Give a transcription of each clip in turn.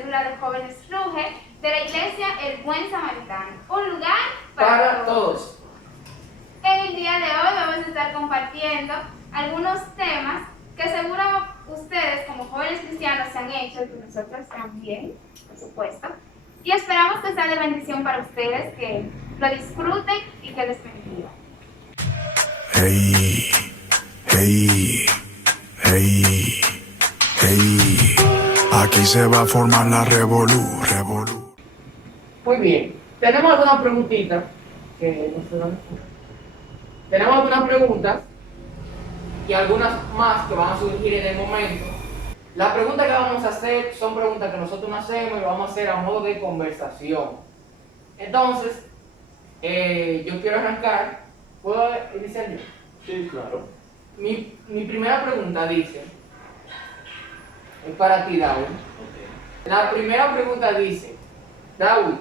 célula de jóvenes Ruge de la iglesia El Buen Samaritano, un lugar Para todos. En el día de hoy vamos a estar compartiendo algunos temas que seguro ustedes como jóvenes cristianos se han hecho, y nosotros también, por supuesto, y esperamos que sea de bendición para ustedes, que lo disfruten y que les bendiga. Hey, hey, hey, hey. Aquí se va a formar la revolú. Muy bien. Tenemos algunas preguntitas que no sé dónde están. Tenemos algunas preguntas y algunas más que van a surgir en el momento. Las preguntas que vamos a hacer son preguntas que nosotros no hacemos y lo vamos a hacer a modo de conversación. Entonces, yo quiero arrancar. ¿Puedo iniciar yo? Sí, claro. Mi primera pregunta dice, es para ti, David. La primera pregunta dice, David,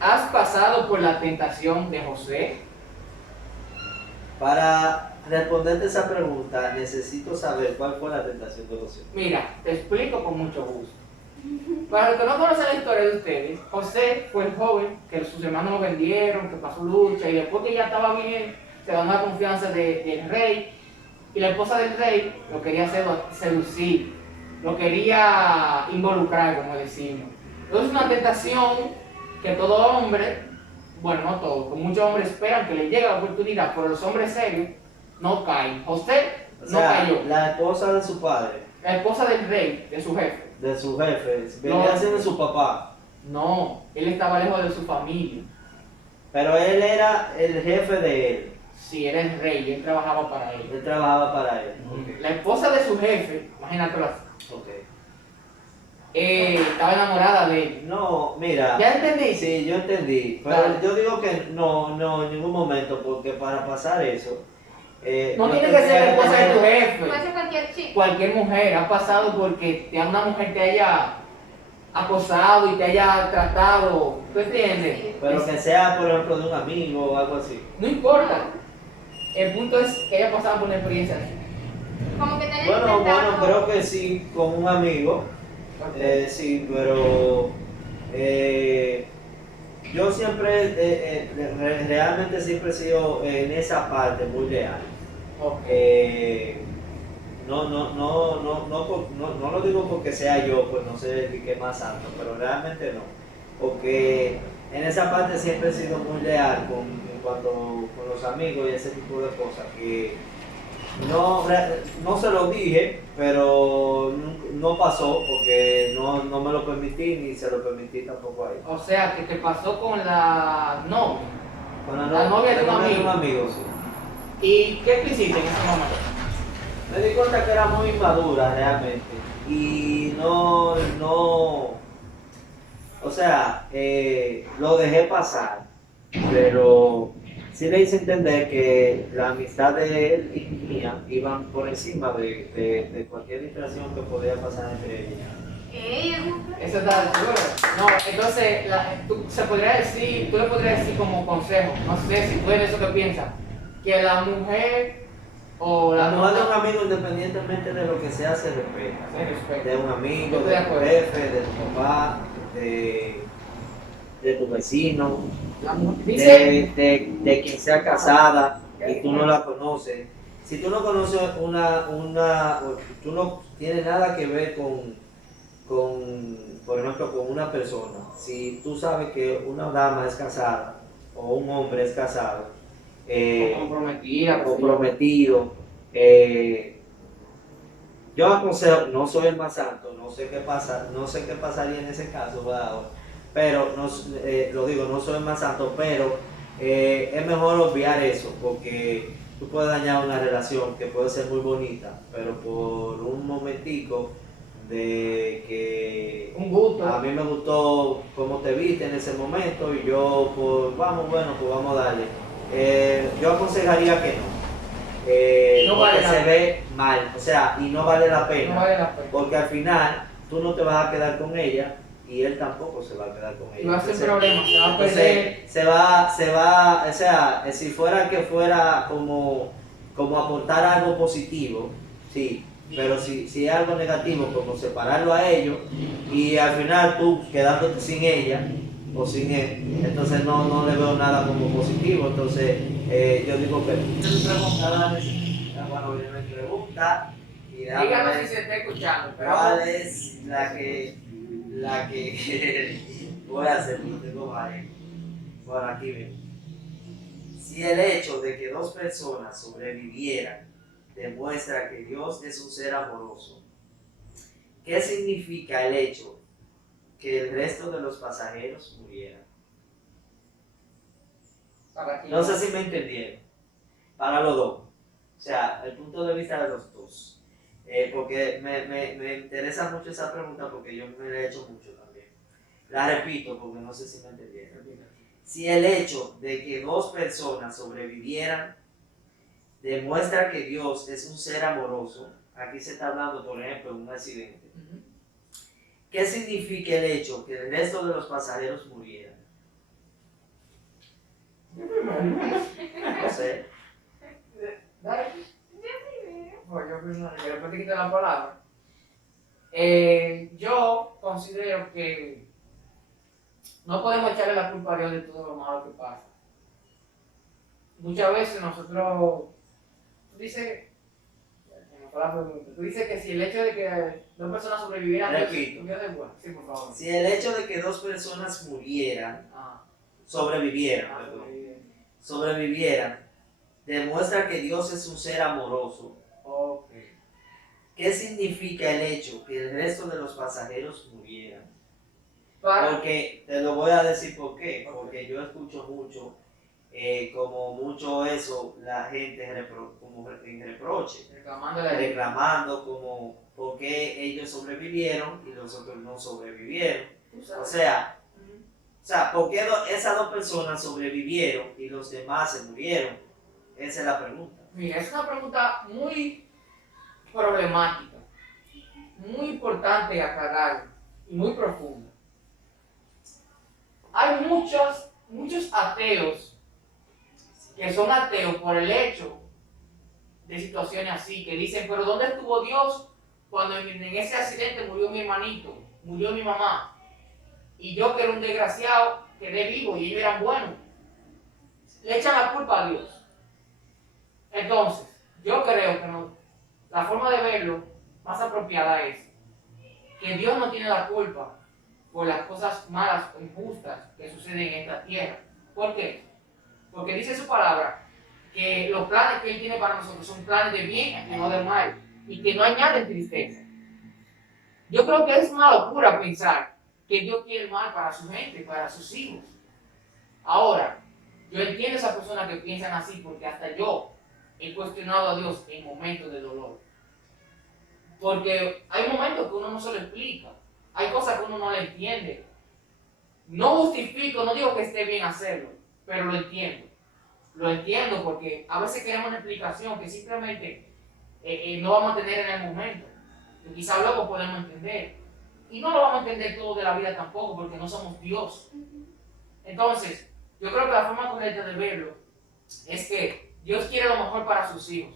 ¿has pasado por la tentación de José? Para responderte esa pregunta, necesito saber cuál fue la tentación de José. Mira, te explico con mucho gusto. Para los que no conocen la historia de ustedes, José fue el joven que sus hermanos lo vendieron, que pasó lucha, y después que ya estaba bien, se ganó la confianza del rey, y la esposa del rey lo quería seducir, lo quería involucrar, como decimos. Entonces es una tentación que todo hombre, bueno, no todo, que muchos hombres esperan que les llegue la oportunidad, pero los hombres serios no caen. José O no sea, cayó. la esposa de su padre, La esposa del rey, de su jefe, de su jefe, venía No. siendo su papá, no, él estaba lejos de su familia. pero él era el jefe de él. Sí, era el rey, él trabajaba para él. Él trabajaba para él. La esposa de su jefe, imagínatelo así, Ok. estaba enamorada de él. No, mira. ¿Ya entendí? Sí, yo entendí. Pero Dale. yo digo que no, en ningún momento, porque para pasar eso. No tiene que ser la esposa de tu Puede jefe. ser cualquier chico. Cualquier mujer ha pasado porque una mujer te haya acosado y te haya tratado, ¿tú entiendes? Sí. Pero que sea, por ejemplo, de un amigo o algo así. No importa. El punto es que ella pasaba por una experiencia así. Como que tener Bueno, intentado- creo que sí, con un amigo. Sí, pero yo siempre, realmente siempre he sido en esa parte muy leal. Ok. No lo digo porque sea yo, pues no sé de qué más santo, pero realmente no. Porque en esa parte siempre he sido muy leal en cuanto con los amigos y ese tipo de cosas que no se lo dije, pero no pasó porque no me lo permití ni se lo permití tampoco a él. O sea, que te pasó con la novia. Con La novia de un amigo. amigo, sí. ¿Y qué tú hiciste en ese momento? Me di cuenta que era muy inmadura realmente y o sea, lo dejé pasar, pero sí le hice entender que la amistad de él y mía iban por encima de cualquier distracción que podía pasar entre ellos. Eso está seguro. No, entonces tú le podrías decir como consejo, no sé si tú eres eso que piensas, que la mujer o La mujer de un novia- amigo, independientemente de lo que sea, se respeta. Se respeta. De un amigo, Estoy de de tu acuerdo. jefe, de tu papá, de tu vecino, la mujer dice, de quien sea casada y tú no la conoces. Si tú no conoces tú no tienes nada que ver por ejemplo, con una persona. Si tú sabes que una dama es casada o un hombre es casado, comprometida, comprometido, yo aconsejo, no soy el más santo, no sé qué pasaría en ese caso, ¿verdad? Pero lo digo, no soy el más santo, pero es mejor obviar eso, porque tú puedes dañar una relación que puede ser muy bonita, pero por un momentico de que un gusto. a mí me gustó cómo te viste en ese momento y yo, pues vamos a darle. Yo aconsejaría que no, No vale porque la se pena. ve mal, o sea, y no vale la pena, No vale la pena. porque al final tú no te vas a quedar con ella y él tampoco se va a quedar con ella. Y va a ser Entonces, problema, se va a perder. entonces, o sea, si fuera que fuera como aportar algo positivo, sí, Pero si es algo negativo, como separarlo a ellos y al final tú quedándote sin ella o sin él, entonces no le veo nada como positivo. Entonces yo digo que bueno, viene mi pregunta y Díganos si se está escuchando. ¿cuál es la que voy a hacer? No tengo varias. Bueno, aquí ven. Si el hecho de que dos personas sobrevivieran demuestra que Dios es un ser amoroso, ¿qué significa el hecho que el resto de los pasajeros murieran? No sé si me entendieron. Para los dos. O sea, el punto de vista de los dos. Porque me interesa mucho esa pregunta porque yo me la he hecho mucho también. La repito porque no sé si me entendieron. Si el hecho de que dos personas sobrevivieran demuestra que Dios es un ser amoroso, aquí se está hablando, por ejemplo, de un accidente. ¿Qué significa el hecho que el resto de los pasajeros murieran? No sé. Dale. Pues yo primero, que después te quito la palabra. Yo considero que no podemos echarle la culpa a Dios de todo lo malo que pasa. Muchas veces nosotros, tú dices que si el hecho de que dos personas sobrevivieran, Repito. Dios es bueno. Sí, por favor. Si el hecho de que dos personas murieran, sobrevivieran, demuestra que Dios es un ser amoroso. Okay. ¿Qué significa el hecho que el resto de los pasajeros murieran? Porque te lo voy a decir por qué. Porque yo escucho mucho, como mucho eso, la gente como en reproche, reclamando como por qué ellos sobrevivieron y los otros no sobrevivieron. O sea, ¿por qué esas dos personas sobrevivieron y los demás se murieron? Esa es la pregunta. Mira, es una pregunta muy problemática, muy importante aclarar y muy profunda. Hay muchos ateos que son ateos por el hecho de situaciones así, que dicen, pero ¿dónde estuvo Dios cuando en ese accidente murió mi hermanito, murió mi mamá? Y yo, que era un desgraciado, quedé vivo y ellos eran buenos. Le echan la culpa a Dios. Entonces, yo creo que la forma de verlo más apropiada es que Dios no tiene la culpa por las cosas malas o injustas que suceden en esta tierra. ¿Por qué? Porque dice su palabra que los planes que Él tiene para nosotros son planes de bien y no de mal, y que no añaden tristeza. Yo creo que es una locura pensar que Dios quiere mal para su gente, para sus hijos. Ahora, yo entiendo a esas personas que piensan así porque hasta yo he cuestionado a Dios en momentos de dolor. Porque hay momentos que uno no se lo explica, hay cosas que uno no le entiende. No justifico, no digo que esté bien hacerlo, pero lo entiendo. Lo entiendo porque a veces queremos una explicación que simplemente no vamos a tener en el momento. Que quizá luego podemos entender. Y no lo vamos a entender todo de la vida tampoco porque no somos Dios. Entonces, yo creo que la forma correcta de verlo es que Dios quiere lo mejor para sus hijos.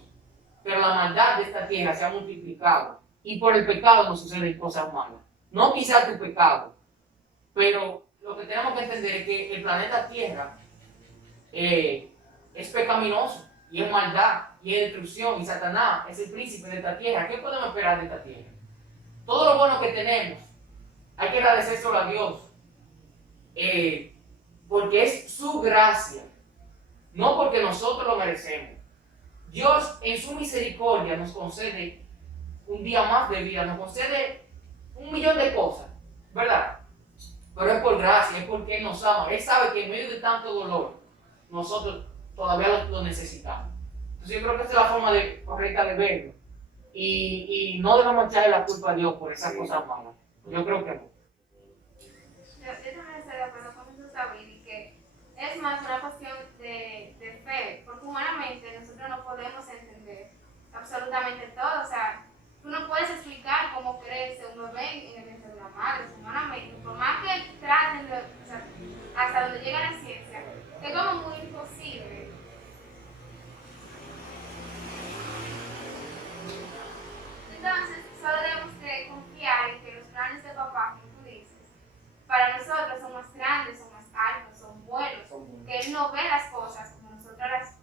Pero la maldad de esta tierra se ha multiplicado y por el pecado nos suceden cosas malas. No quizás tu pecado, pero lo que tenemos que entender es que el planeta Tierra es pecaminoso y es maldad y es destrucción y Satanás es el príncipe de esta tierra. ¿Qué podemos esperar de esta tierra? Todo lo bueno que tenemos hay que agradecérselo a Dios porque es su gracia, no porque nosotros lo merecemos. Dios en su misericordia nos concede un día más de vida, nos concede 1.000.000 de cosas, ¿verdad? Pero es por gracia, es porque Él nos ama. Él sabe que en medio de tanto dolor, nosotros todavía lo necesitamos. Entonces yo creo que esa es la forma correcta de verlo. Y no debemos echarle la culpa a Dios por esas cosas malas. Yo creo que no. Yo también estoy de acuerdo con eso, Sabrina, y que es más una cuestión de fe, porque humanamente nosotros no podemos entender absolutamente todo. O sea, tú no puedes explicar cómo crece un bebé en el vientre de la madre, humanamente. Por más que traten de, o sea, hasta donde llega la ciencia, es como muy imposible. para nosotros son más grandes, son más altos, son buenos, que Él no ve las cosas como nosotros las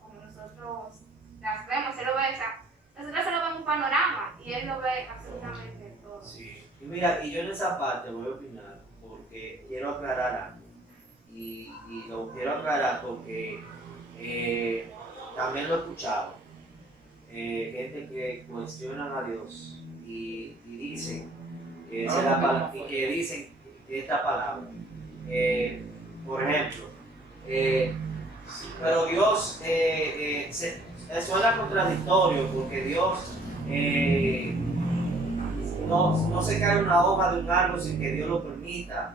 vemos, Él lo ve, o sea, nosotros solo vemos un panorama y Él lo ve absolutamente todo. Sí. Y mira, y yo en esa parte voy a opinar porque quiero aclarar algo. Y lo quiero aclarar porque también lo he escuchado. Gente que cuestionan a Dios y dicen que dicen esta palabra. Por ejemplo, pero Dios suena contradictorio porque Dios no se cae una hoja de un árbol sin que Dios lo permita.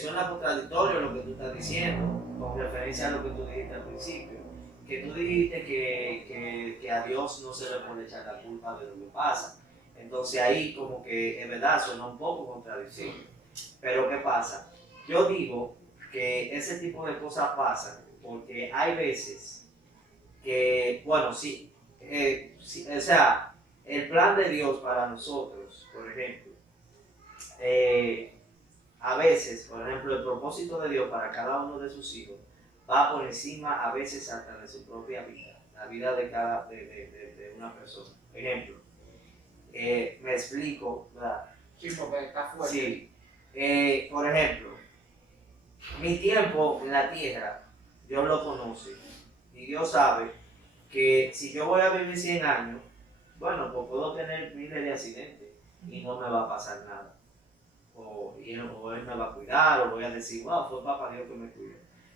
Suena contradictorio lo que tú estás diciendo con referencia a lo que tú dijiste al principio, que tú dijiste que a Dios no se le puede echar la culpa de lo que pasa. Entonces ahí como que es verdad, suena un poco contradictorio. Pero ¿qué pasa? Yo digo que ese tipo de cosas pasan porque hay veces que, bueno, sí, o sea, el plan de Dios para nosotros, por ejemplo, a veces, por ejemplo, el propósito de Dios para cada uno de sus hijos va por encima a veces hasta de su propia vida, la vida de una persona. Por ejemplo, me explico, ¿verdad? Sí, porque está fuerte. Sí. Por ejemplo, mi tiempo en la tierra, Dios lo conoce y Dios sabe que si yo voy a vivir 100 años, bueno, pues puedo tener miles de accidentes y no me va a pasar nada. O Él me va a cuidar, o voy a decir, wow, fue papá Dios que me cuidó.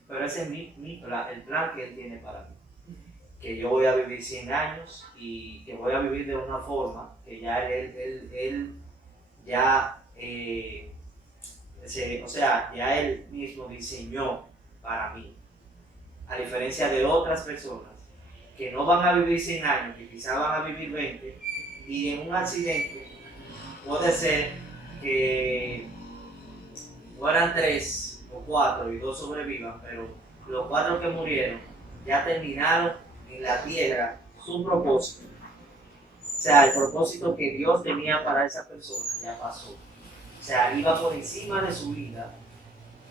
Pero ese es mi plan, el plan que Él tiene para mí. Que yo voy a vivir 100 años y que voy a vivir de una forma que ya Él ya, o sea, ya Él mismo diseñó para mí. A diferencia de otras personas que no van a vivir 100 años, que quizás van a vivir 20, y en un accidente puede ser que mueran 3 o 4 y 2 sobrevivan, pero los 4 que murieron ya terminaron en la tierra su propósito. O sea, el propósito que Dios tenía para esa persona ya pasó. O sea, iba por encima de su vida.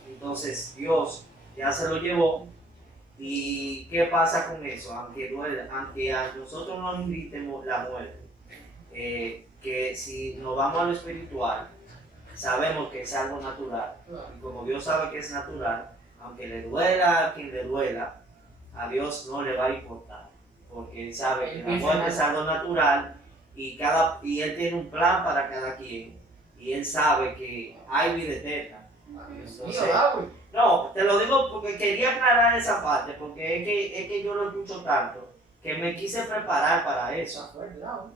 Entonces Dios ya se lo llevó. ¿Y qué pasa con eso? Aunque duele, aunque a nosotros nos invitemos la muerte, que si nos vamos a lo espiritual, sabemos que es algo natural. Y como Dios sabe que es natural, aunque le duela a quien le duela, a Dios no le va a importar. Porque Él sabe que la muerte es algo natural y Él tiene un plan para cada quien. Y Él sabe que hay vida eterna. Entonces, no, te lo digo porque quería aclarar esa parte, porque es que yo lo escucho tanto, que me quise preparar para eso.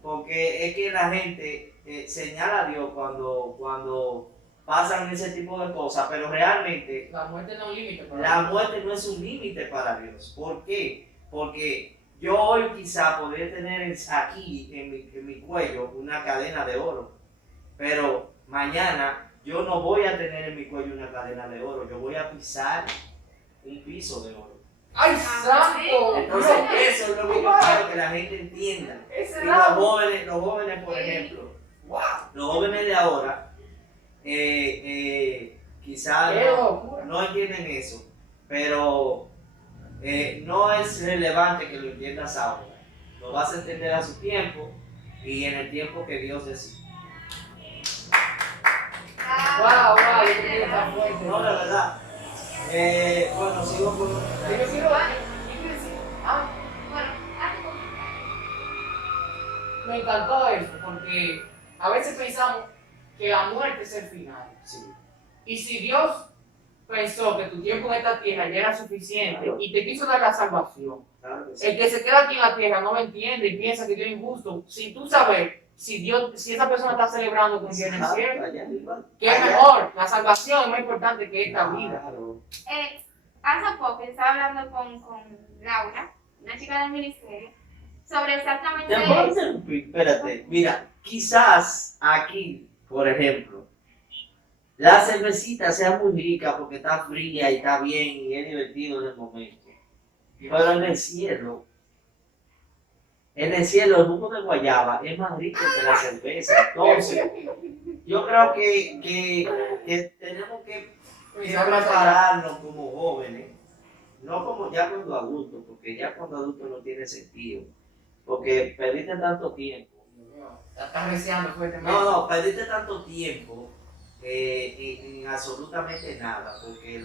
Porque es que la gente señala a Dios cuando pasan ese tipo de cosas, pero realmente la muerte no es un límite para la Dios. muerte no es un límite para Dios. ¿Por qué? Porque yo hoy quizá podría tener aquí en mi cuello una cadena de oro, pero mañana yo no voy a tener en mi cuello una cadena de oro, yo voy a pisar un piso de oro. ¡Ay, santo! Entonces eso es lo que yo quiero que la gente entienda. Y los jóvenes, por ejemplo, los jóvenes de ahora, quizás no entienden eso, pero no es relevante que lo entiendas ahora. Lo vas a entender a su tiempo y en el tiempo que Dios decide. Wow, yo creo que está fuerte. No, la verdad. Bueno, sigo con... Yo quiero decir, Bueno, me encantó eso, porque a veces pensamos que la muerte es el final. Sí. Y si Dios pensó que tu tiempo en esta tierra ya era suficiente y te quiso dar la salvación, Claro que sí. el que se queda aquí en la tierra no lo entiende y piensa que Dios es injusto. Si tú sabes, si esa persona está celebrando con Dios en el cielo, ¿qué es mejor? La salvación es más importante que esta vida. Claro. hace poco yo estaba hablando con Laura, una chica del ministerio, sobre exactamente ¿Te puedo eso. interrumpir? Espérate, mira, quizás aquí, por ejemplo, la cervecita sea muy rica porque está fría y está bien y es divertido en el momento. Pero en el cielo en el cielo el jugo de guayaba es más rico que la cerveza. Entonces, yo creo que tenemos que prepararnos como jóvenes, no como ya cuando adultos, porque ya cuando adultos no tiene sentido, porque perdiste tanto tiempo. Estás reciando fuertemente. No, perdiste tanto tiempo en absolutamente nada, porque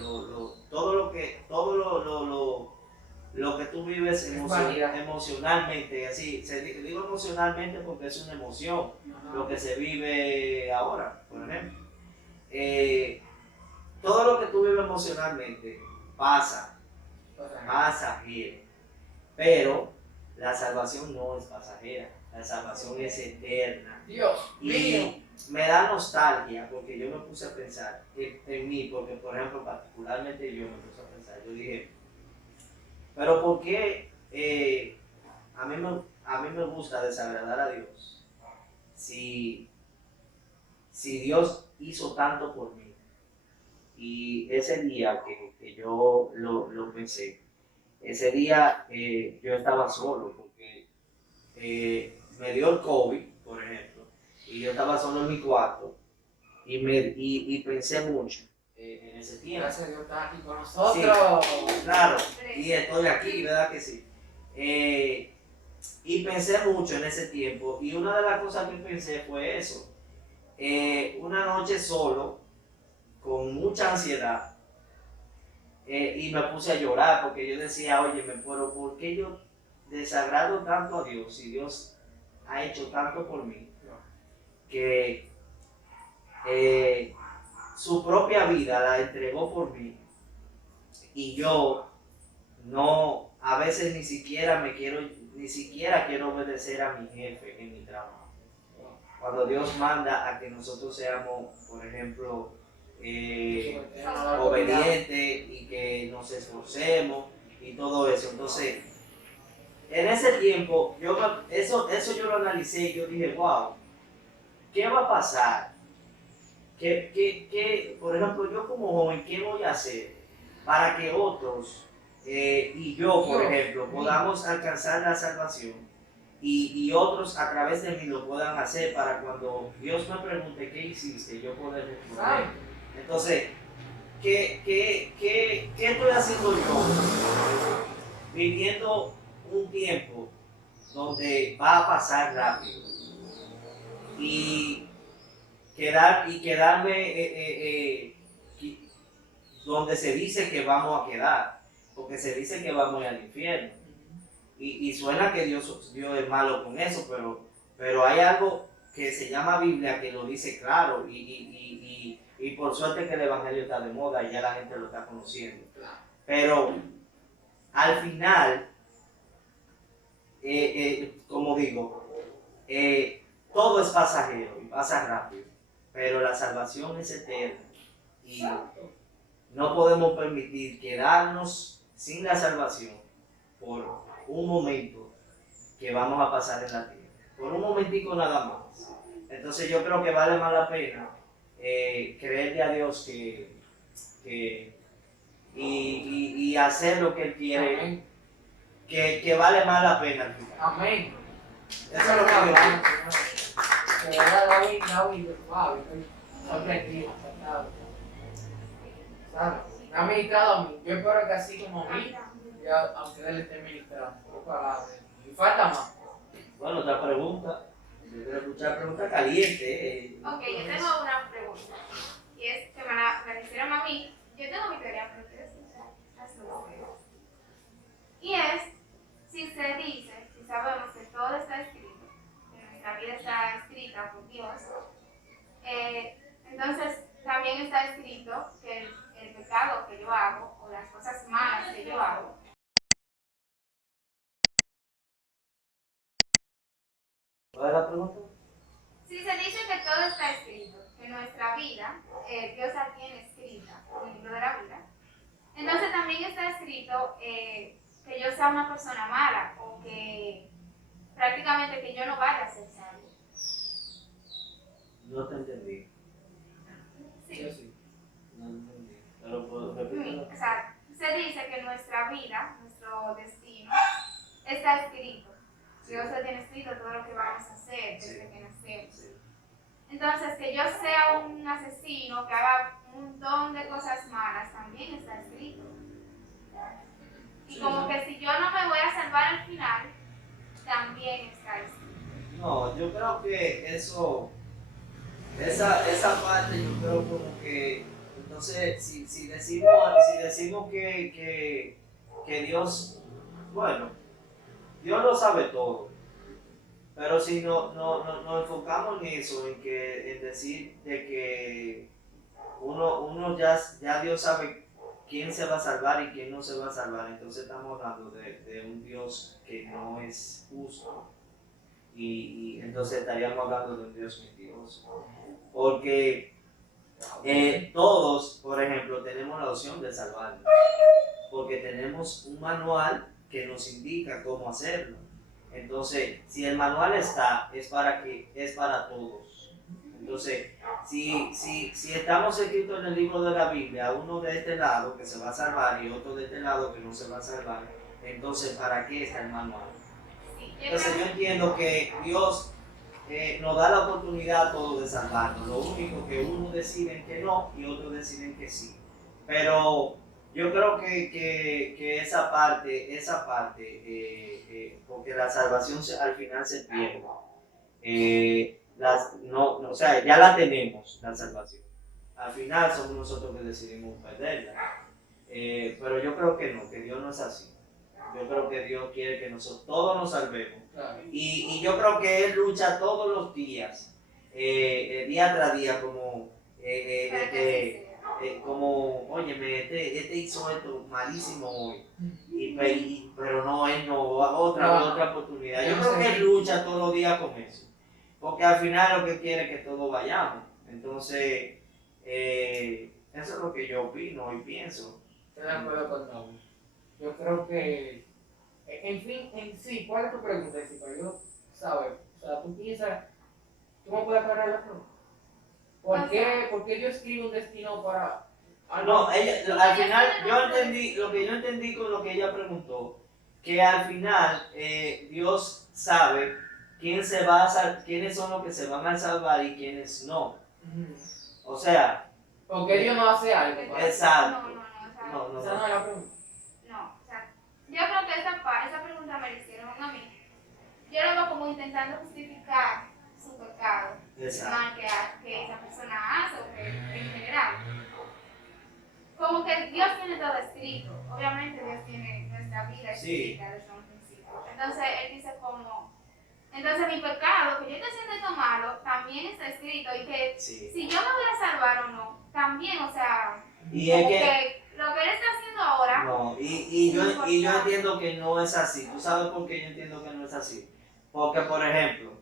lo que tú vives emocionalmente, así, digo emocionalmente porque es una emoción, lo que se vive ahora, por ejemplo. Todo lo que tú vives emocionalmente pasa, pasajero, pero la salvación no es pasajera, la salvación es eterna. Dios mío. Y me da nostalgia porque yo me puse a pensar en mí, porque por ejemplo particularmente yo me puse a pensar, yo dije, pero ¿por qué a mí me gusta desagradar a Dios si Dios hizo tanto por mí? Y ese día que yo lo pensé, ese día yo estaba solo porque me dio el COVID, por ejemplo, y yo estaba solo en mi cuarto y pensé mucho en ese tiempo. Gracias a Dios está aquí con nosotros. Sí, claro, y estoy aquí, ¿verdad que sí? Y pensé mucho en ese tiempo y una de las cosas que pensé fue eso. Una noche solo, con mucha ansiedad, y me puse a llorar porque yo decía, oye, pero ¿por qué yo desagrado tanto a Dios si Dios ha hecho tanto por mí? Que su propia vida la entregó por mí y yo no, a veces ni siquiera quiero obedecer a mi jefe en mi trabajo. Cuando Dios manda a que nosotros seamos, por ejemplo, obedientes y que nos esforcemos y todo eso. Entonces, en ese tiempo, eso yo lo analicé y yo dije, wow, ¿qué va a pasar? Por ejemplo, yo como joven, ¿qué voy a hacer para que otros y yo, por ejemplo, podamos alcanzar la salvación y otros a través de mí lo puedan hacer para cuando Dios me pregunte qué hiciste, yo poder responder? Entonces, ¿qué estoy haciendo yo viviendo un tiempo donde va a pasar rápido? Y quedarme donde se dice que vamos a quedar, porque se dice que vamos al infierno. Y suena que Dios es malo con eso, pero hay algo que se llama Biblia que lo dice claro y por suerte que el Evangelio está de moda y ya la gente lo está conociendo. Pero al final, como digo, todo es pasajero y pasa rápido, pero la salvación es eterna y no podemos permitir quedarnos sin la salvación por un momento que vamos a pasar en la tierra, por un momentico nada más. Entonces yo creo que vale más la pena creerle a Dios y hacer lo que Él quiere, que vale más la pena al final. Amén. Eso es lo que yo digo. De verdad, David, wow, estoy sorprendido, encantado. ¿Sabes? Me ha ministrado a mí. Yo espero que así como a mí, a ustedes les esté ministrando. Por palabras. Y falta más. Bueno, otra pregunta. Yo quiero escuchar pregunta caliente. Ok, yo tengo una pregunta. Y es que me la hicieron a mí. Yo tengo mi teoría, pero quiero escuchar las dos. Y es, si se dice, si sabemos que todo está escrito, que nuestra vida está escrita por Dios, entonces también está escrito que el pecado que yo hago o las cosas malas que yo hago, ¿Cuál es la pregunta? si se dice que todo está escrito, que nuestra vida, Dios la tiene escrita en el libro de la vida, entonces también está escrito que yo sea una persona mala o que prácticamente que yo no vaya a ser salvo. No te entendí. Sí. Yo sí. No te entendí. Pero puedo repetirlo. O sea, se dice que nuestra vida, nuestro destino, está escrito. Dios lo tiene asesino, que haga un montón de cosas malas, también está escrito. Y como que si yo no me voy a salvar al final, también está escrito. No, yo creo que esa parte yo creo como que, entonces, si decimos que Dios, bueno, Dios lo sabe todo, pero si nos enfocamos en eso, en decir de que uno ya Dios sabe quién se va a salvar y quién no se va a salvar, entonces estamos hablando de un Dios que no es justo. Y entonces estaríamos hablando de un Dios mentiroso. Porque todos, por ejemplo, tenemos la opción de salvarnos. Porque tenemos un manual que nos indica cómo hacerlo. Entonces, si el manual está, es para todos. Entonces, si estamos escritos en el libro de la Biblia, uno de este lado que se va a salvar y otro de este lado que no se va a salvar, entonces, ¿para qué está el manual? Entonces yo entiendo que Dios nos da la oportunidad a todos de salvarnos. Lo único que unos deciden que no y otros deciden que sí. Pero yo creo que esa parte porque la salvación al final se pierde. O sea, ya la tenemos, la salvación. Al final somos nosotros que decidimos perderla. Pero yo creo que no, que Dios no es así. Yo creo que Dios quiere que nosotros todos nos salvemos. Claro. Y yo creo que Él lucha todos los días, día tras día, como, óyeme, este hizo esto malísimo hoy, pero no, Él no, otra oportunidad. Yo creo que Él lucha todos los días con eso, porque al final lo que quiere es que todos vayamos. Entonces, eso es lo que yo opino y pienso. Estoy de acuerdo con Noble. Yo creo que, en fin, en sí, ¿cuál es tu pregunta? Si para yo saber, o sea, tú piensas, ¿tú me puedes aclarar la pregunta? ¿Por qué yo escribo un destino para...? No, al final, lo que yo entendí con lo que ella preguntó, que al final Dios sabe quiénes son los que se van a salvar y quiénes no. O sea... ¿Por qué Dios no hace algo? Exacto. No, Esa no es la pregunta. No, o sea, yo creo que esa pregunta me la hicieron a mí. Yo lo veo como intentando justificar su pecado, Exacto. que esa persona hace o que en general. Como que Dios tiene todo escrito. Obviamente Dios tiene nuestra vida escrita desde un principio. Entonces Él dice entonces mi pecado, que yo estoy haciendo esto malo, también está escrito. Y que si yo me voy a salvar o no, también, o sea, y es que lo que Él está haciendo ahora... No, y yo entiendo que no es así. ¿Tú sabes por qué yo entiendo que no es así? Porque, por ejemplo,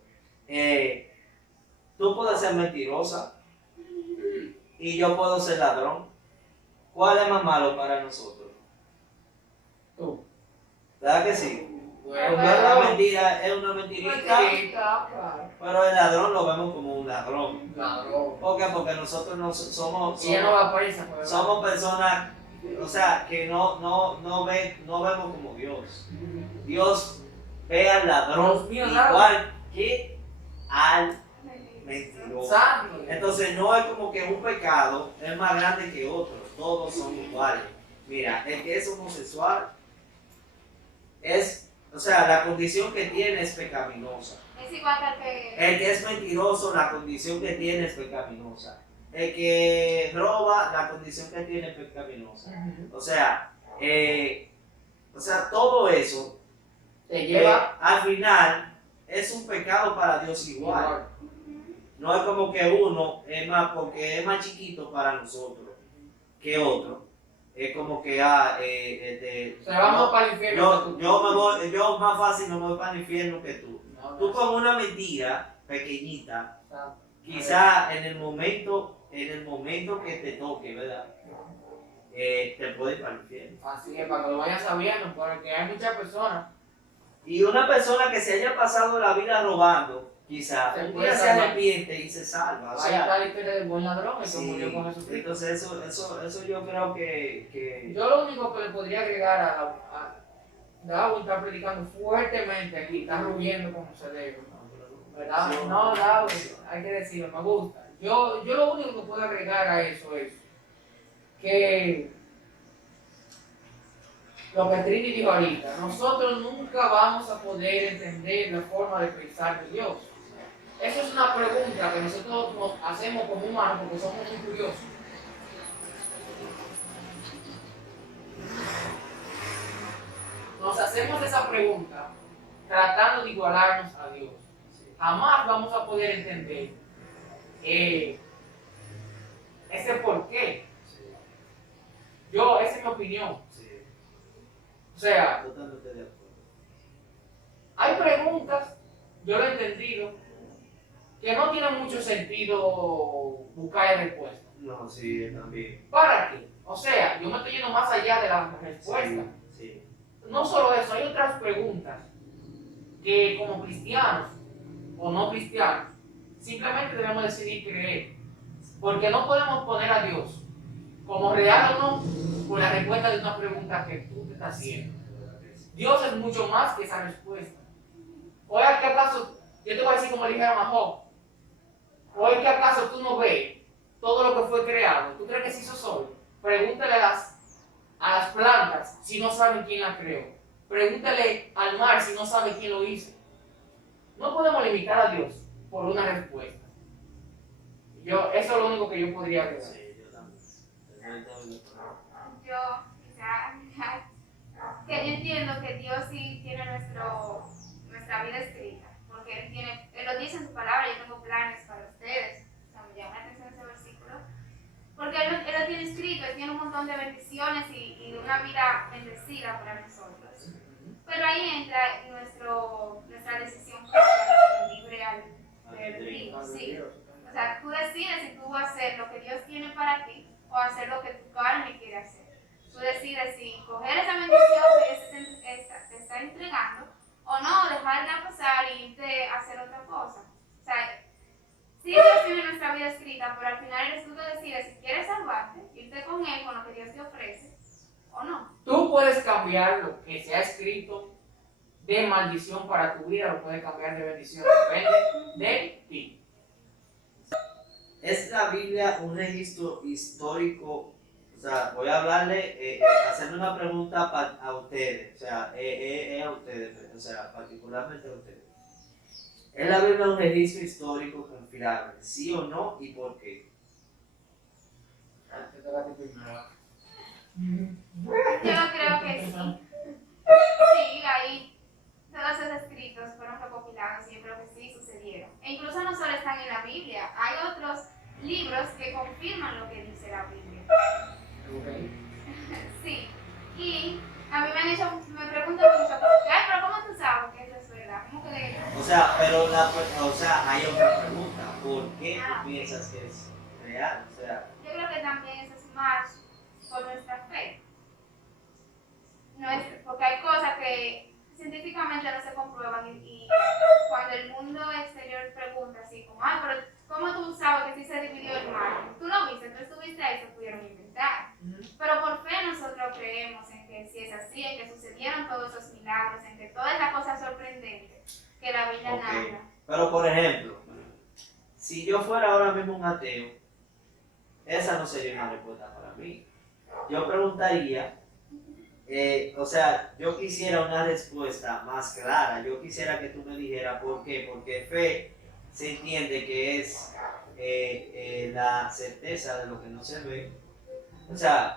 tú puedes ser mentirosa y yo puedo ser ladrón. ¿Cuál es más malo para nosotros? Tú. ¿Verdad que sí? Bueno, Porque una mentira es una mentirita, claro. pero el ladrón lo vemos como un ladrón. Ladrón. ¿Por qué? Porque nosotros no somos, Y ella no va presa, pues, somos personas, o sea, que no vemos como Dios. Dios ve al ladrón igual que al mentiroso. Entonces no es como que un pecado es más grande que otro, todos son iguales. Mira, el que es homosexual o sea, la condición que tiene es pecaminosa. Es igual que El que es mentiroso, la condición que tiene es pecaminosa. El que roba, la condición que tiene es pecaminosa. O sea, todo eso te lleva al final es un pecado para Dios igual. No es como que uno es más, porque es más chiquito para nosotros que otro. Es como que vamos para el infierno. Yo más fácil me voy para el infierno que tú. Tú con una mentira pequeñita, quizá en el momento que te toque, ¿verdad? Te puedes ir para el infierno. Así es, para que lo vayas sabiendo, porque hay muchas personas. Y una persona que se haya pasado la vida robando, quizá, un día se arrepiente y se salva. Ahí está la historia del buen ladrón, el que murió con Jesucristo. Entonces eso yo creo que... Yo lo único que le podría agregar a David está predicando fuertemente aquí, está rugiendo como se debe. ¿Verdad? Sí. No, David, hay que decirlo, me gusta. Yo lo único que puedo agregar a eso es que lo que Trini dijo ahorita, nosotros nunca vamos a poder entender la forma de pensar de Dios. Esa es una pregunta que nosotros nos hacemos como humanos porque somos muy curiosos. Nos hacemos esa pregunta tratando de igualarnos a Dios. Jamás vamos a poder entender ese por qué. Esa es mi opinión. O sea, Totalmente de acuerdo. hay preguntas, yo lo he entendido, que no tienen mucho sentido buscar respuesta. No, sí, también. ¿Para qué? O sea, yo me estoy yendo más allá de la respuesta. Sí. No solo eso, hay otras preguntas que como cristianos o no cristianos simplemente debemos decidir creer. Porque no podemos poner a Dios como real o no por la respuesta de una pregunta que tú te estás haciendo. Dios es mucho más que esa respuesta. Oye, ¿qué acaso? Yo te voy a decir como le dijeron a Job. Oye, ¿qué acaso tú no ves todo lo que fue creado? ¿Tú crees que se hizo solo? Pregúntale a las plantas si no saben quién la creó. Pregúntale al mar si no sabe quién lo hizo. No podemos limitar a Dios por una respuesta. Eso es lo único que yo podría agregar. Sí, yo también. Totalmente de acuerdo. Yo quisiera agregar que yo entiendo que Dios sí tiene nuestra vida escrita, porque Él lo dice en su palabra, yo tengo planes para ustedes. O sea, me llama la atención ese versículo, porque Él lo tiene escrito, Él tiene un montón de bendiciones y una vida bendecida para nosotros. Pero ahí entra nuestra decisión personal, libre albedrío, sí. O sea, tú decides si tú vas a hacer lo que Dios tiene para ti o hacer lo que tu carne quiere hacer. Tú decides si coger esa bendición que Dios te está entregando o no, dejarla pasar y irte a hacer otra cosa. O sea, sí Dios tiene nuestra vida escrita, pero al final eres tú que decides si quieres salvarte, irte con Él, con lo que Dios te ofrece o no. Tú puedes cambiar lo que se ha escrito de maldición para tu vida, lo puedes cambiar de bendición, depende de ti. ¿Es la Biblia un registro histórico? O sea, voy a hablarle, hacerle una pregunta a ustedes, o sea, a ustedes, o sea, particularmente a ustedes. ¿Es la Biblia un registro histórico confiable? ¿Sí o no? ¿Y por qué? Yo creo que sí. Sí, ahí todos esos escritos fueron recopilados y yo creo que sí sucedieron. E incluso no solo están en la Biblia, hay otros libros que confirman lo que dice la Biblia. Sí, y a mí me preguntan mucho, ay, pero ¿cómo tú sabes que eso es verdad? ¿Cómo que O sea, pero hay otra pregunta. ¿Por qué tú piensas que es real? O sea, yo creo que también eso es más por nuestra fe. No es, porque hay cosas que científicamente no se comprueban y cuando el mundo exterior pregunta así como, ay, pero ¿cómo tú sabes que sí se dividió el mar? Tú lo viste, entonces estuviste ahí, se pudieron inventar. Pero por fe nosotros creemos en que si es así, en que sucedieron todos esos milagros, en que toda esa cosa sorprendente que la Biblia narra. Pero por ejemplo, si yo fuera ahora mismo un ateo, esa no sería una respuesta para mí. Yo preguntaría, o sea, yo quisiera una respuesta más clara. Yo quisiera que tú me dijeras por qué. Porque fe se entiende que es la certeza de lo que no se ve. O sea,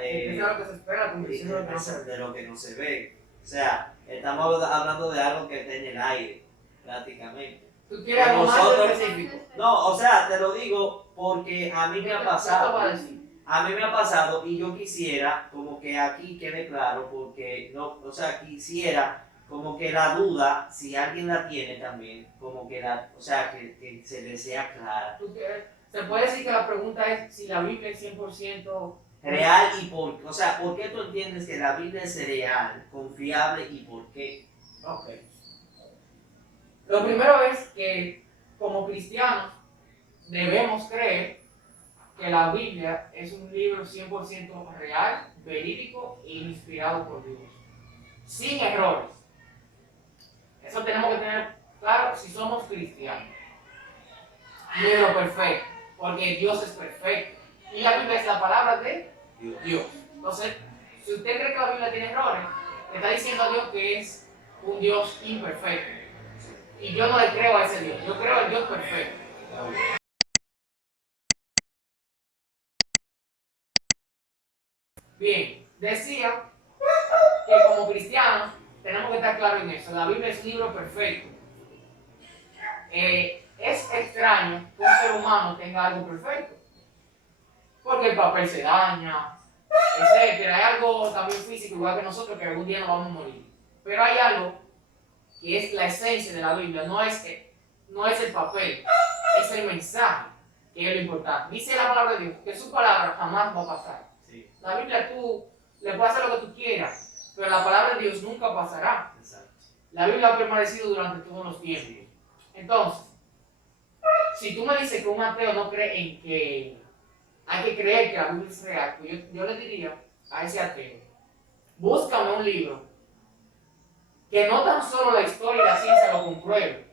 Es lo que se espera, convicción de lo que no se ve. de lo que no se ve. O sea, estamos hablando de algo que está en el aire, prácticamente. ¿Tú quieres algo más Nosotros- específico? No, o sea, te lo digo porque a mí me ha ¿Qué te pasado. va a decir? A mí me ha pasado y yo quisiera como que aquí quede claro porque no, o sea, quisiera como que la duda, si alguien la tiene también, como que o sea, que se le sea clara. Se puede decir que la pregunta es si la Biblia es 100% Real y o sea, ¿por qué tú entiendes que la Biblia es real, confiable y por qué? Ok. Lo primero es que como cristianos debemos creer que la Biblia es un libro 100% real, verídico e inspirado por Dios, sin errores. Eso tenemos que tener claro si somos cristianos. Libro perfecto. porque Dios es perfecto. Y la Biblia es la palabra de Dios. Dios. Entonces, si usted cree que la Biblia tiene errores, le está diciendo a Dios que es un Dios imperfecto. Y yo no le creo a ese Dios, yo creo al Dios perfecto. Bien, decía que como cristianos tenemos que estar claros en eso. La Biblia es un libro perfecto. Es extraño que un ser humano tenga algo perfecto, porque el papel se daña, etcétera. Hay algo también físico, igual que nosotros, que algún día nos vamos a morir. Pero hay algo que es la esencia de la Biblia, no es el papel, es el mensaje, que es lo importante. Dice la palabra de Dios que su palabra jamás va a pasar. Sí. La Biblia tú le puedes hacer lo que tú quieras, pero la palabra de Dios nunca pasará. Exacto. La Biblia ha permanecido durante todos los tiempos. Entonces, si tú me dices que un ateo no cree en que hay que creer que la Biblia es real, pues yo le diría a ese ateo, búscame un libro que no tan solo la historia y la ciencia lo comprueben,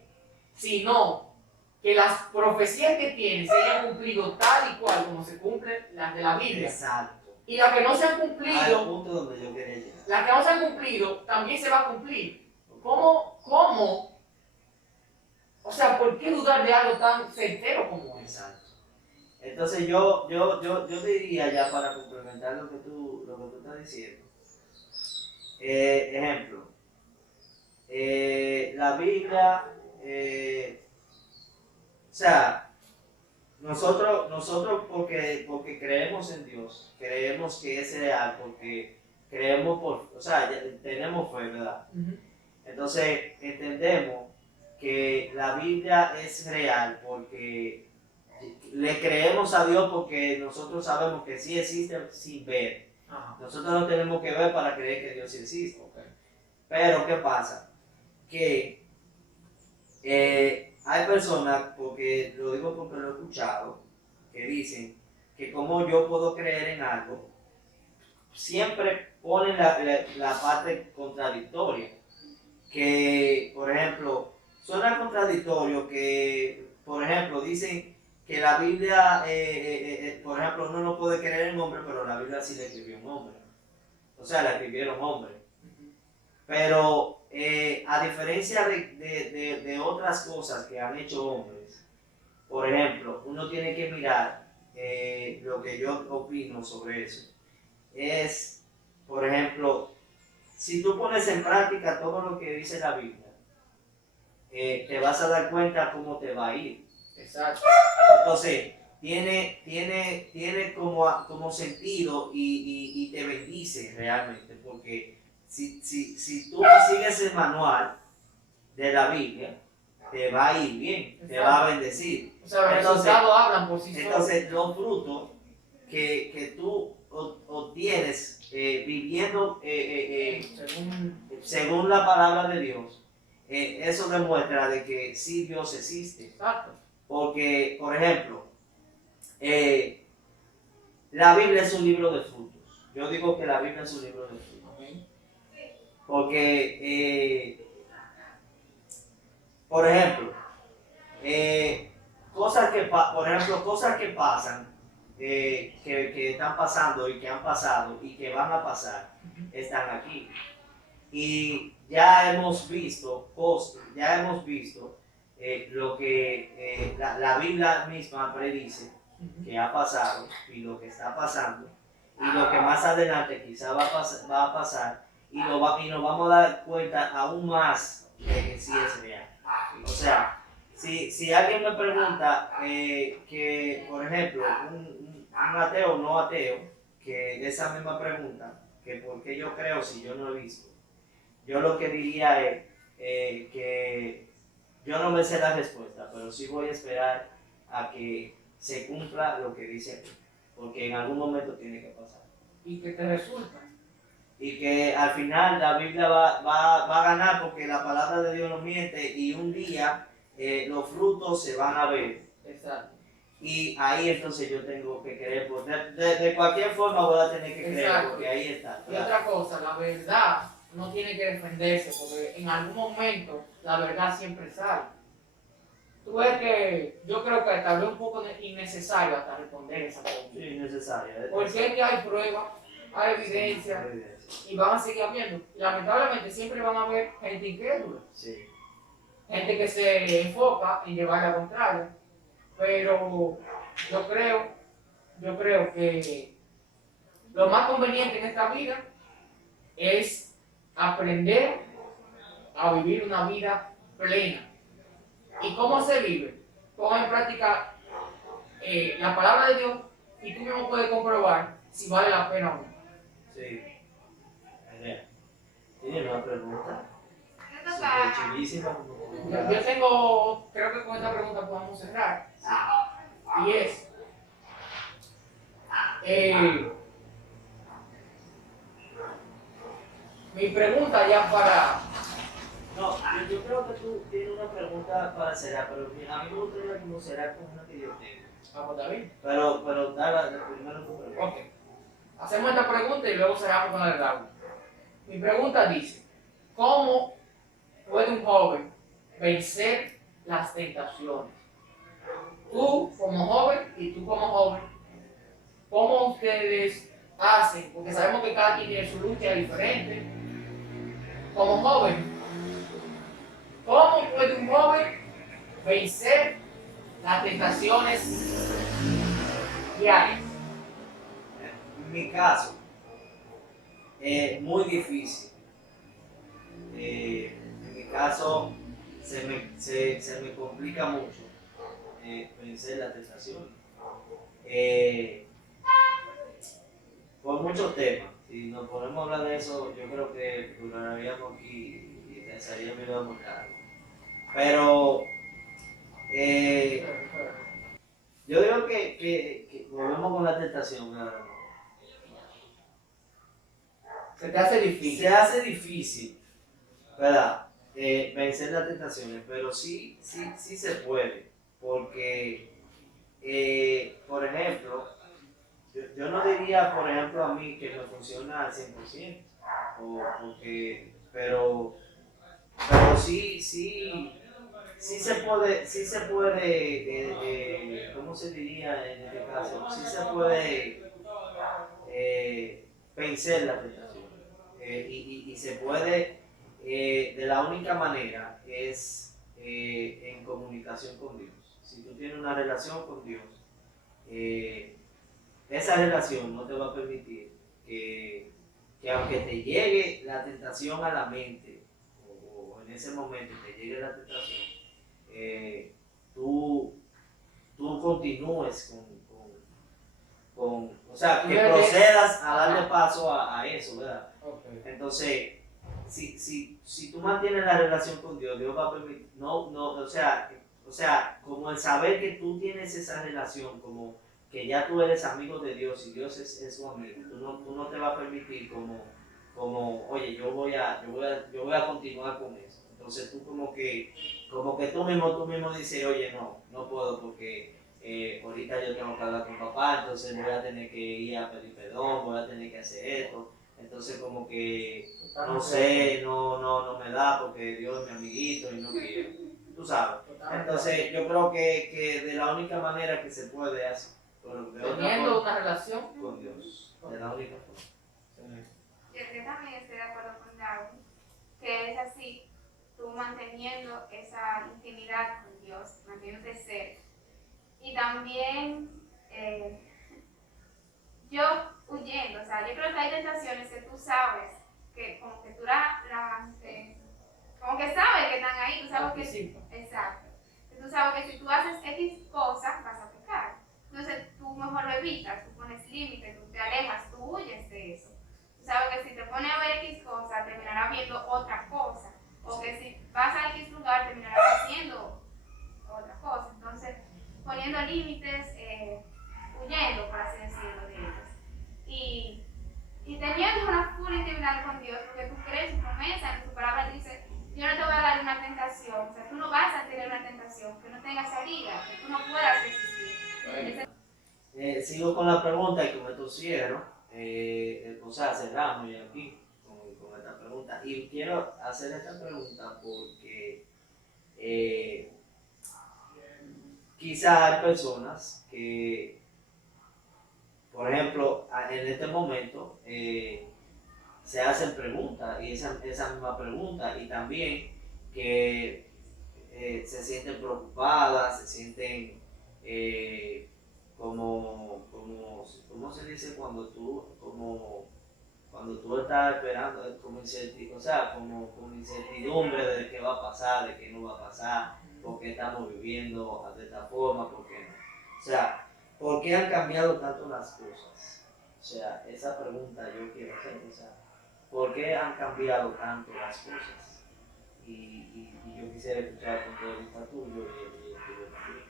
sino que las profecías que tienen se hayan cumplido tal y cual como se cumplen las de la Biblia. Exacto. Y las que no se han Al cumplido, punto donde yo quería llegar. las que no se han cumplido, también se va a cumplir. ¿Cómo? O sea, ¿por qué dudar de algo tan certero como es? Exacto. Entonces yo diría ya para complementar lo que tú estás diciendo. Ejemplo, la Biblia, o sea, nosotros porque creemos en Dios, creemos que es real, porque creemos o sea, tenemos fe, ¿verdad? Uh-huh. Entonces entendemos que la Biblia es real porque le creemos a Dios porque nosotros sabemos que sí existe sin ver. Ajá. Nosotros no tenemos que ver para creer que Dios sí existe. Okay. Pero ¿qué pasa? Que hay personas, porque lo digo porque lo he escuchado, que dicen que como yo puedo creer en algo, siempre ponen la parte contradictoria. Que, por ejemplo, suena contradictorio que, por ejemplo, dicen que la Biblia, por ejemplo, uno no puede creer en hombre, pero la Biblia sí la escribió un hombre. O sea, la escribieron hombres. Pero a diferencia de otras cosas que han hecho hombres, por ejemplo, uno tiene que mirar lo que yo opino sobre eso. Es, por ejemplo, si tú pones en práctica todo lo que dice la Biblia, te vas a dar cuenta cómo te va a ir. Exacto. Entonces, tiene como sentido y te bendice realmente, porque si tú sigues el manual de la Biblia, te va a ir bien, Exacto. te va a bendecir. O sea, los resultados hablan por sí solos. Entonces, los frutos que tú obtienes viviendo según la palabra de Dios, eso demuestra de que sí Dios existe. Exacto. Porque, por ejemplo, la Biblia es un libro de frutos. Yo digo que la Biblia es un libro de frutos. Okay. Porque, por ejemplo, cosas que pasan, que están pasando y que han pasado y que van a pasar, están aquí. Y ya hemos visto lo que la Biblia misma predice que ha pasado y lo que está pasando y lo que más adelante quizá va a pasar y nos vamos a dar cuenta aún más de que sí es real. O sea, si alguien me pregunta que, por ejemplo, un ateo o no ateo, que esa misma pregunta, que por qué yo creo si yo no he visto, yo lo que diría es que yo no me sé la respuesta, pero sí voy a esperar a que se cumpla lo que dice aquí, porque en algún momento tiene que pasar. Y que te resulta. Y que al final la Biblia va a ganar porque la palabra de Dios no miente y un día los frutos se van a ver. Exacto. Y ahí entonces yo tengo que creer, de cualquier forma voy a tener que creer, Exacto. porque ahí está. Y otra cosa, la verdad no tiene que defenderse, porque en algún momento la verdad siempre sale. Tú ves que yo creo que tal vez un poco innecesario hasta responder esa pregunta. Sí, necesario. Porque es que hay pruebas, hay evidencia y van a seguir habiendo. Y lamentablemente siempre van a haber gente incrédula, Sí. gente que se enfoca en llevar la contraria. Pero yo creo que lo más conveniente en esta vida es aprender a vivir una vida plena. ¿Y cómo se vive? Pongan en práctica la palabra de Dios y tú mismo puedes comprobar si vale la pena o no. Sí. ¿Tiene una pregunta? Me Súper toca. chulísima. Yo tengo, creo que con esta pregunta podemos cerrar. Y es, mi pregunta ya para... No, yo creo que tú tienes una pregunta para cerrar, pero a mí me gustaría como cerrar con una que yo tengo. Vamos, David. Pero dale primero tu pregunta. Ok. Hacemos esta pregunta y luego cerramos con el Raúl. Mi pregunta dice, ¿cómo puede un joven vencer las tentaciones? Tú como joven y tú como joven, ¿cómo ustedes hacen? Porque sabemos que cada quien tiene su lucha diferente. Como joven, ¿cómo puede un joven vencer las tentaciones diarias? En mi caso, muy difícil. En mi caso, se me complica mucho vencer la tentación. Por muchos temas. Si nos ponemos a hablar de eso, yo creo que duraríamos aquí y pensaría mi vida muy largo. Pero yo digo que volvemos con la tentación, ¿verdad? Se te hace difícil. Se hace difícil, ¿verdad? Vencer las tentaciones, pero sí se puede, porque, por ejemplo, yo no diría, por ejemplo, a mí que me funciona al 100%, pero sí se puede, ¿cómo se diría en este caso? Sí se puede vencer la tentación. Y se puede, de la única manera es en comunicación con Dios. Si tú tienes una relación con Dios, esa relación no te va a permitir que aunque te llegue la tentación a la mente, o en ese momento te llegue la tentación, tú continúes o sea, que procedas a darle paso a eso, ¿verdad? Okay. Entonces, si tú mantienes la relación con Dios, Dios va a permitir, o sea, como el saber que tú tienes esa relación, como que ya tú eres amigo de Dios y Dios es su amigo, tú no te vas a permitir oye, yo voy a continuar con eso. Entonces tú como que tú mismo dices, oye, no puedo porque ahorita yo tengo que hablar con papá, entonces voy a tener que ir a pedir perdón, voy a tener que hacer esto. Entonces como que, no sé, no me da porque Dios es mi amiguito y no quiero. Tú sabes. Entonces yo creo que de la única manera que se puede hacer, Teniendo una relación con Dios, de la única forma. Yo también estoy de acuerdo con Darwin, que es así, tú manteniendo esa intimidad con Dios, manteniéndote cerca. Y también yo huyendo, o sea, yo creo que hay tentaciones que tú sabes, que como que tú como que sabes que están ahí, tú sabes que sí. Exacto. Tú sabes que si tú haces X cosas, vas a pecar. Entonces tú mejor lo evitas, tú pones límites, tú te alejas, tú huyes de eso. Tú sabes que si te pones a ver X cosas, terminarás viendo otra cosa. O que si vas a X lugar, terminarás haciendo otra cosa. Entonces, poniendo límites, huyendo, por así decirlo, de ellos. Y teniendo una full intimidad con Dios, porque tú crees su promesa, en tu palabra dice, yo no te voy a dar una tentación, o sea, tú no vas a tener una tentación que no tenga salida, que tú no puedas resistir. Sigo con la pregunta y con esto cierro, o sea, cerramos ya aquí con esta pregunta. Y quiero hacer esta pregunta porque quizá hay personas que, por ejemplo, en este momento se hacen preguntas y esa misma pregunta y también que se sienten preocupadas, se sienten ¿cómo se dice cuando tú estás esperando, o sea, como incertidumbre de qué va a pasar, de qué no va a pasar, por qué estamos viviendo de esta forma, por qué no? O sea, ¿por qué han cambiado tanto las cosas? O sea, esa pregunta yo quiero hacer, o sea, ¿por qué han cambiado tanto las cosas? Y yo quisiera escuchar el punto de vista tuyo y el tuyo también.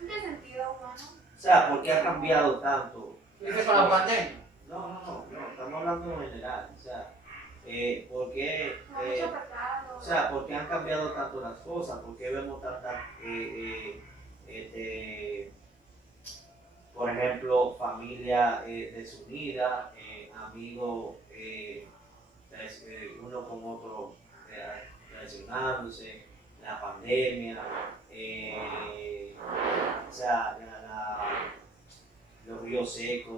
¿En qué sentido, humano? O sea, ¿por qué ha cambiado tanto? Dice con la pandemia. No, estamos hablando en general. O sea, ¿por qué? No, mucho pecado. O sea, ¿por qué han cambiado tanto las cosas? ¿Por qué vemos tantas, por ejemplo, familia desunida, amigos uno con otro traicionándose, la pandemia, o sea, los ríos secos?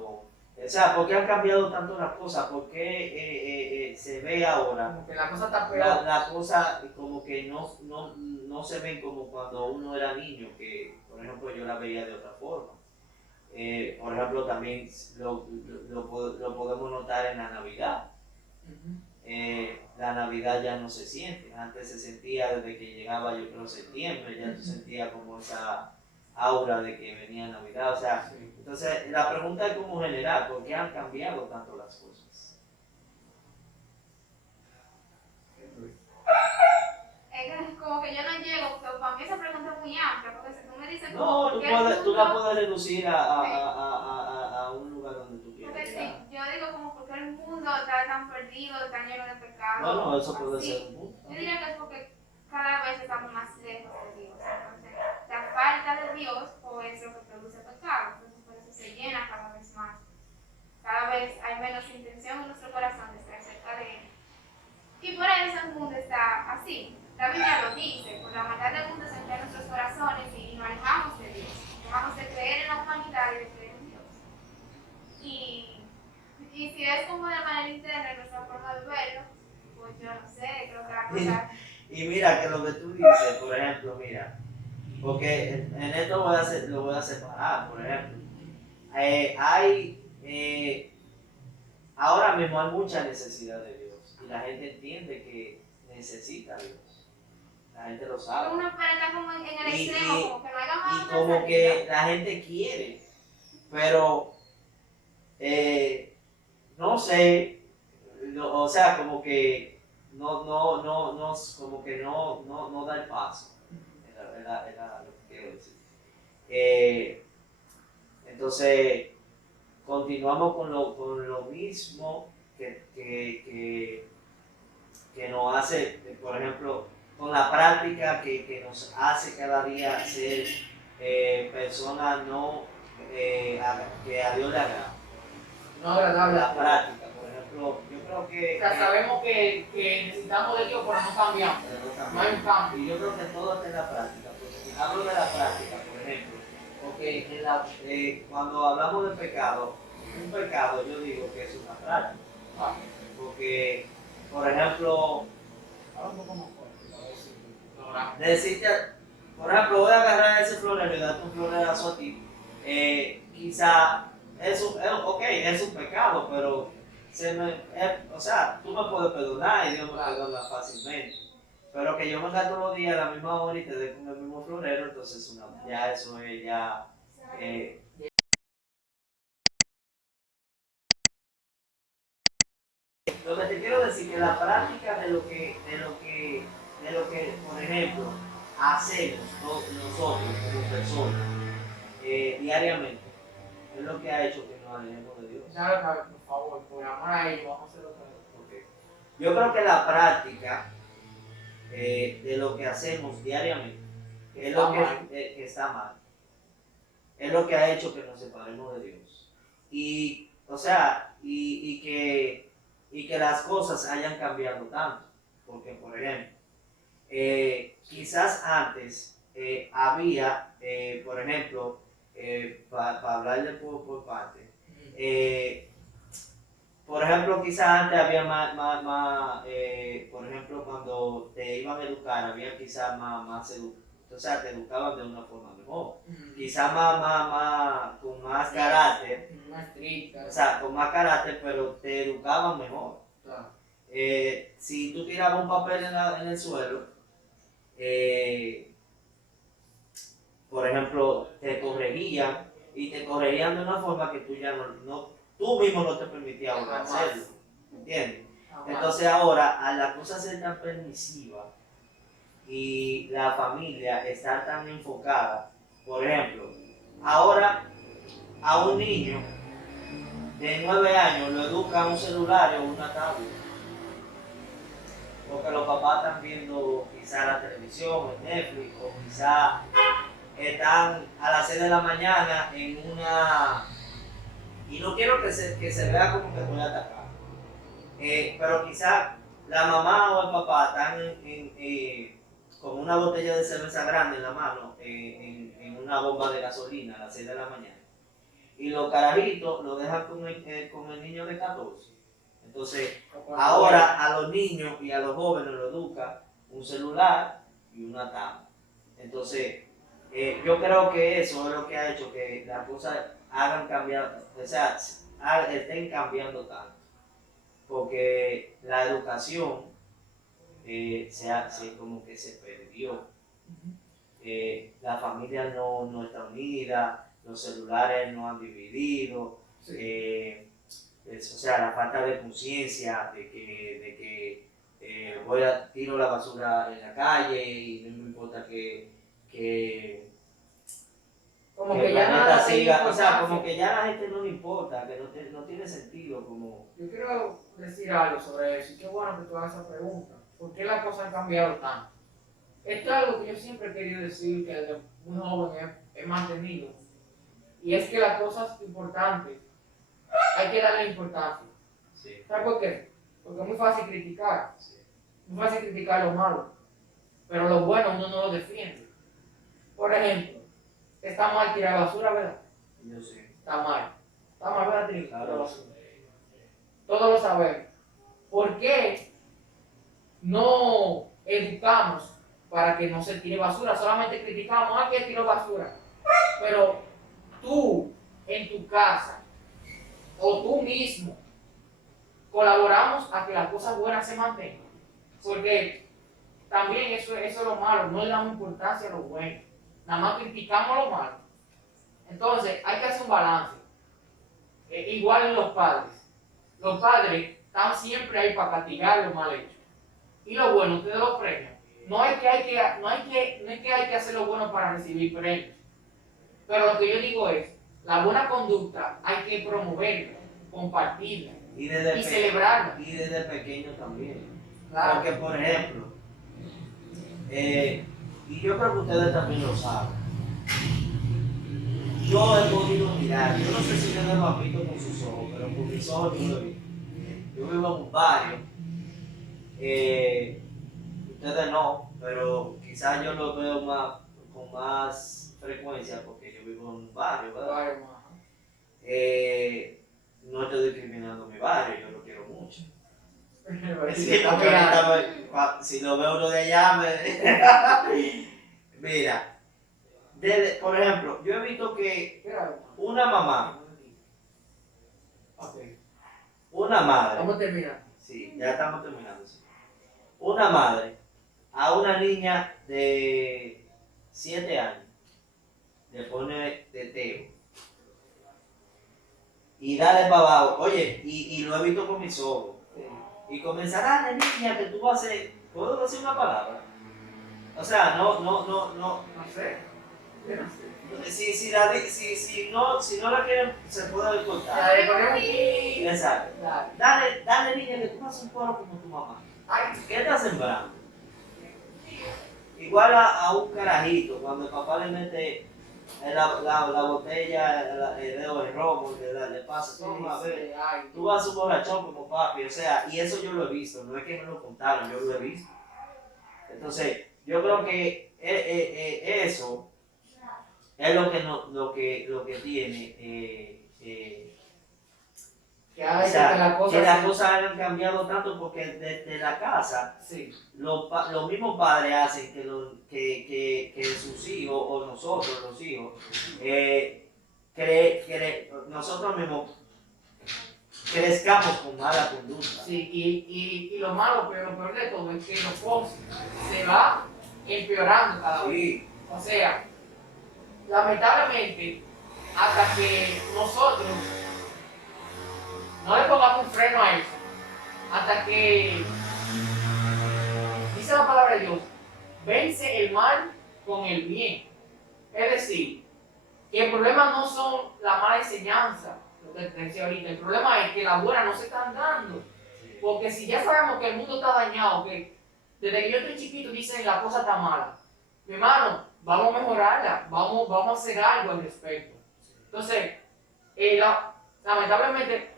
O sea, ¿por qué han cambiado tanto las cosas? ¿Por qué se ve ahora? Como que la cosa está peor. La cosa como que no se ven como cuando uno era niño, que por ejemplo yo la veía de otra forma. Por ejemplo, también lo podemos notar en la Navidad. La Navidad ya no se siente. Antes se sentía desde que llegaba, yo creo, septiembre, ya tú sentías como esa aura de que venía Navidad. O sea, Sí. entonces la pregunta es como general, ¿por qué han cambiado tanto las cosas? Es como que yo no llego, pero para mí esa pregunta es muy amplia, porque si tú me dices No, ¿por qué el tú la mundo? puedes reducir a un lugar donde tú Porque quieras sí, llegar. yo digo como porque el mundo está tan perdido, tan lleno de pecado. Bueno, eso puede así. ser un punto. Yo diría que es porque cada vez estamos más lejos de Dios. Entonces, la falta de Dios pues, es lo que produce pecado. Entonces, por eso se llena cada vez más. Cada vez hay menos intención en nuestro corazón de estar cerca de Él. Y por eso el mundo está así. La Biblia lo dice, por la maldad del mundo se entra en nuestros corazones y nos alejamos de Dios. Dejamos de creer en la humanidad y de creer en Dios. Y si es como de manera interna en nuestra forma de verlo, pues yo no sé, creo que la cosa... Y mira que lo que tú dices, por ejemplo, mira, porque en esto lo voy a separar, por ejemplo. Ahora mismo hay mucha necesidad de Dios y la gente entiende que necesita a Dios. La gente lo sabe. Uno está como en el extremo, como que no haya más Y una como salida. que la gente quiere, pero no sé, o sea, como que como que no da el paso. Era lo que quiero decir. Entonces, continuamos con lo mismo que nos hace, por ejemplo, con la práctica que nos hace cada día ser personas que a Dios le agrada. No agradable. La práctica, por ejemplo, yo creo que... O sea, sabemos que necesitamos de Dios, pero no cambiamos. No hay un cambio. Y yo creo que todo está en la práctica, porque hablo de la práctica, por ejemplo, porque cuando hablamos de pecado, un pecado yo digo que es una práctica, porque, por ejemplo, Ahora un poco más fuerte, a ver si logramos. decirte, por ejemplo, voy a agarrar ese florero y darte un florerazo a ti, quizá es un pecado, pero o sea, tú me puedes perdonar y Dios me perdona fácilmente. Pero que yo me gasto todos los días a la misma hora y te dé con el mismo florero, entonces ya eso es ya... Lo que te quiero decir que la práctica de lo que, por ejemplo, hacemos nosotros como personas diariamente, es lo que ha hecho que nos alejemos de Dios. Ya, por favor, por amor a ellos, vamos a hacer otra vez. Porque Yo creo que la práctica de lo que hacemos diariamente, que es lo que está mal, es lo que ha hecho que nos separemos de Dios. Y, o sea, y que las cosas hayan cambiado tanto. Porque, por ejemplo, quizás antes había, por ejemplo, para hablarle por parte, por ejemplo, quizás antes había por ejemplo, cuando te iban a educar, había quizás o sea, te educaban de una forma mejor. Quizás con más carácter, Más estricta. o sea, con más carácter, pero te educaban mejor. Claro. Si tú tirabas un papel en el suelo, por ejemplo, te corregían y te corregían de una forma que tú ya tú mismo no te permitías volver a hacerlo, ¿entiendes? Entonces ahora, a la cosa ser tan permisiva y la familia estar tan enfocada, por ejemplo, ahora a un niño de 9 años lo educa un celular o una tablet, porque los papás están viendo quizá la televisión, el Netflix, o quizá están a las 6 de la mañana en una... Y no quiero que se vea como que estoy atacando, pero quizá la mamá o el papá están con una botella de cerveza grande en la mano, en una bomba de gasolina a las 6 de la mañana. Y los carajitos lo dejan con el niño de 14. Entonces, ahora a los niños y a los jóvenes lo educa un celular y una tablet. Entonces, yo creo que eso es lo que ha hecho que las cosas hagan cambiar, o sea, estén cambiando tanto. Porque la educación como que se perdió. La familia no está unida, los celulares no han dividido. Sí. O sea, la falta de conciencia de que tiro la basura en la calle y no me importa que Como el que ya planeta nada siga, o sea, como que ya a la gente no le importa, que no tiene sentido como... Yo quiero decir algo sobre eso, y qué bueno que tú hagas esa pregunta. ¿Por qué las cosas han cambiado tanto? Esto es algo que yo siempre he querido decir, que desde muy joven he mantenido, y es que las cosas importantes hay que darle importancia. Sí. ¿Sabes por qué? Porque es muy fácil criticar, Sí. muy fácil criticar lo malo, pero lo bueno uno no lo defiende. Por ejemplo, está mal tirar basura, ¿verdad? Yo sé. Está mal, ¿verdad, Trini? Claro. Todos lo sabemos. ¿Por qué no educamos para que no se tire basura? Solamente criticamos a que tiró basura. Pero tú, en tu casa, o tú mismo, colaboramos a que las cosas buenas se mantengan. Porque también eso es lo malo, no le damos importancia a lo bueno. Nada más criticamos lo malo. Entonces, hay que hacer un balance. Igual en los padres. Los padres están siempre ahí para castigar lo mal hecho. Y lo bueno, ustedes lo premian. No es que hay que hacer lo bueno para recibir premios. Pero lo que yo digo es, la buena conducta hay que promoverla, compartirla y celebrarla. Y desde pequeño también. Claro. Porque, por ejemplo, y yo creo que ustedes también lo saben, yo he podido mirar, yo no sé si ustedes lo han visto con sus ojos, pero con mis ojos yo lo he visto. Yo vivo en un barrio, ustedes no, pero quizás yo lo veo con más frecuencia porque yo vivo en un barrio, ¿verdad? No estoy discriminando mi barrio, yo lo quiero mucho. Sí, porque ahorita si lo veo uno de allá, mira, por ejemplo, yo he visto que una mamá, una madre, Vamos a terminar. sí, ya estamos terminando, sí. Una madre a una niña de 7 años le pone teteo y dale para abajo, oye, y lo he visto con mis ojos. Y comenzar, dale niña, que tú vas a hacer, ¿puedo decir una palabra? O sea, No sé. Si no la quieren, se puede cortar. Ya, le ponemos un pi. Exacto. Dale niña, que tú vas a hacer un coro como tu mamá. Ay, ¿Qué estás sembrando? Igual a un carajito, cuando el papá le mete la botella, el dedo de romo, le pasa, toma, a ver. ay, Tú vas a un borrachón como papi, o sea, y eso yo lo he visto, no es que me lo contaron, yo lo he visto. Entonces, yo creo que eso es lo que, lo que tiene. Que O ha hecho sea, que las cosas... que las cosas han cambiado tanto porque desde la casa Sí. los mismos padres hacen que sus hijos o nosotros los hijos nosotros mismos crezcamos con mala conducta. Sí, y lo malo, pero lo peor de todo es que los cosas se va empeorando cada vez. Sí. O sea, lamentablemente, hasta que nosotros no le pongamos un freno a eso, hasta que, dice la palabra de Dios, vence el mal con el bien. Es decir, que el problema no son la mala enseñanza, lo que te decía ahorita, el problema es que las buenas no se están dando. Porque si ya sabemos que el mundo está dañado, que desde que yo estoy chiquito dicen la cosa está mala, mi hermano, vamos a mejorarla, vamos a hacer algo al respecto. Entonces, lamentablemente,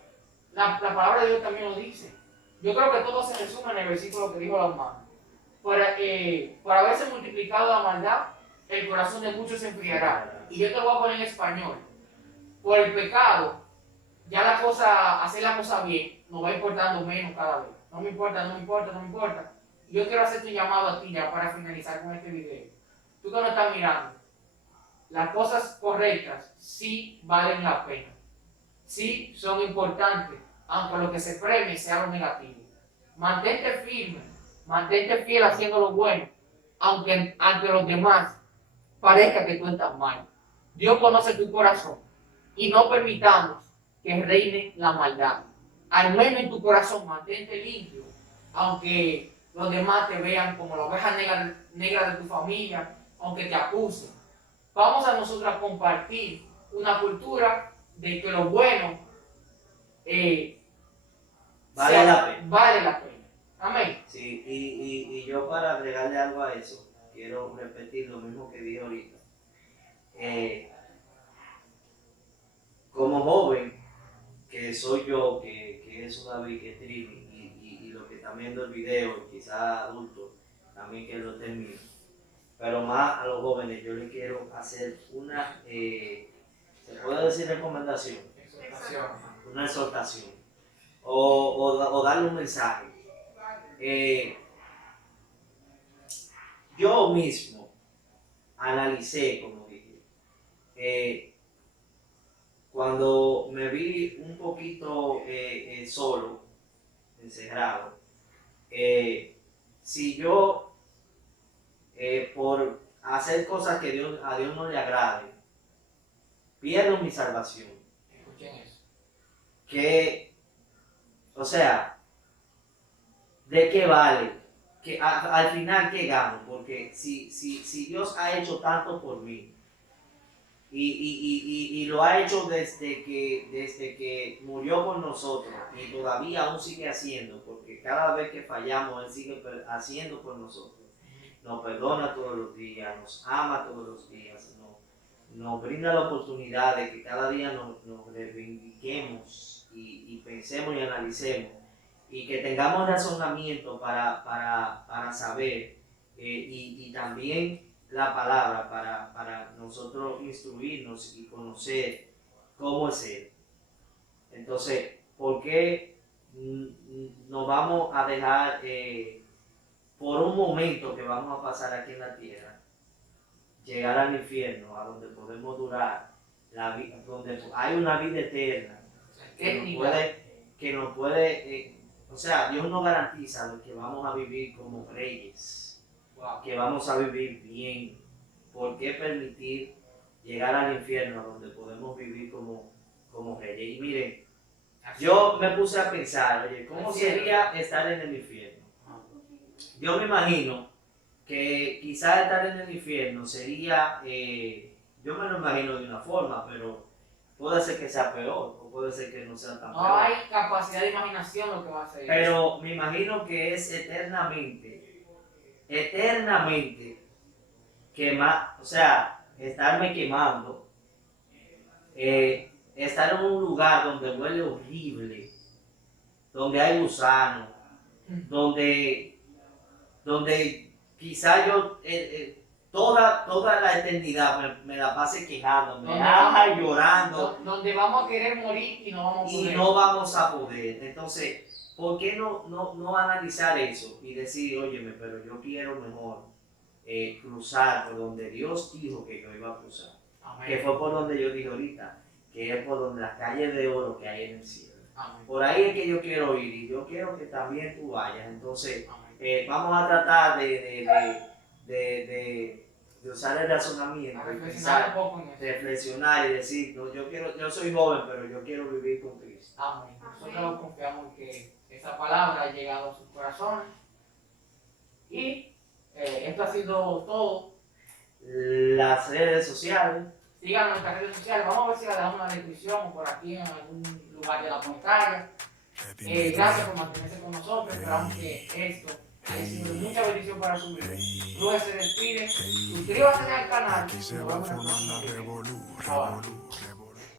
la palabra de Dios también lo dice. Yo creo que todo se resume en el versículo que dijo la hermana. Por haberse multiplicado la maldad, el corazón de muchos se enfriará. Y yo te lo voy a poner en español. Por el pecado, ya hacer la cosa bien, nos va importando menos cada vez. No me importa, no me importa, no me importa. Yo quiero hacerte un llamado a ti ya para finalizar con este video. Tú que no estás mirando, las cosas correctas sí valen la pena. Sí son importantes, aunque lo que se premie sea lo negativo. Mantente firme, mantente fiel haciendo lo bueno, aunque ante los demás parezca que tú estás mal. Dios conoce tu corazón y no permitamos que reine la maldad. Al menos en tu corazón mantente limpio, aunque los demás te vean como la oveja negra de tu familia, aunque te acusen. Vamos a nosotros a compartir una cultura de que lo bueno Vale la pena. Vale la pena. Amén. Sí, y yo para agregarle algo a eso, quiero repetir lo mismo que dije ahorita. Como joven, que soy yo, que es un David, que es Trini, y lo que están viendo el video, quizás adultos, también que lo termino. Pero más a los jóvenes, yo les quiero hacer una, ¿se puede decir recomendación? Una exhortación. O darle un mensaje. Yo mismo analicé, como dije, cuando me vi un poquito solo, encerrado, si yo por hacer cosas que a Dios no le agrade, pierdo mi salvación. Escuchen eso. O sea, ¿de qué vale? Al final, ¿qué gano? Porque si Dios ha hecho tanto por mí, y lo ha hecho desde que murió por nosotros, y todavía aún sigue haciendo, porque cada vez que fallamos, Él sigue haciendo por nosotros. Nos perdona todos los días, nos ama todos los días, nos brinda la oportunidad de que cada día nos reivindiquemos y pensemos y analicemos, y que tengamos razonamiento para saber, y también la palabra para nosotros instruirnos y conocer cómo es Él. Entonces, ¿por qué nos vamos a dejar por un momento que vamos a pasar aquí en la tierra, llegar al infierno, a donde podemos durar, donde hay una vida eterna, que nos puede o sea, Dios nos garantiza que vamos a vivir como reyes, que vamos a vivir bien? ¿Por qué permitir llegar al infierno, donde podemos vivir como reyes? Y miren, yo me puse a pensar, oye, ¿cómo sería estar en el infierno? Yo me imagino que quizás estar en el infierno sería, yo me lo imagino de una forma, pero puede ser que sea peor, o puede ser que no sea tan peor. No hay capacidad de imaginación lo que va a hacer. Pero me imagino que es eternamente quemar, o sea, estarme quemando, estar en un lugar donde huele horrible, donde hay gusanos, donde quizá yo toda la eternidad me la pase quejándome, llorando, Donde vamos a querer morir y no vamos a y poder. no vamos a poder. Entonces, ¿por qué no analizar eso y decir, óyeme, pero yo quiero mejor cruzar por donde Dios dijo que yo iba a cruzar? Amén. Que fue por donde yo dije ahorita, que es por donde las calles de oro que hay en el cielo. Amén. Por ahí es que yo quiero ir y yo quiero que también tú vayas. Entonces, Amén. vamos a tratar de usar el razonamiento, A y reflexionar un pensar, poco en eso. reflexionar y decir, no, yo soy joven, pero yo quiero vivir con Cristo. Amén. Nosotros confiamos en que esa palabra ha llegado a sus corazones. Y esto ha sido todo. Las redes sociales. Síganos en nuestras redes sociales. Vamos a ver si la dejamos en la descripción o por aquí en algún lugar de la pantalla. Gracias por mantenerse con nosotros. Esperamos que esto haya sido de mucha bendición para su vida. Luego se despide. Suscríbase al canal. Aquí se va a formar la revolú, Ahora. revolú, revolú.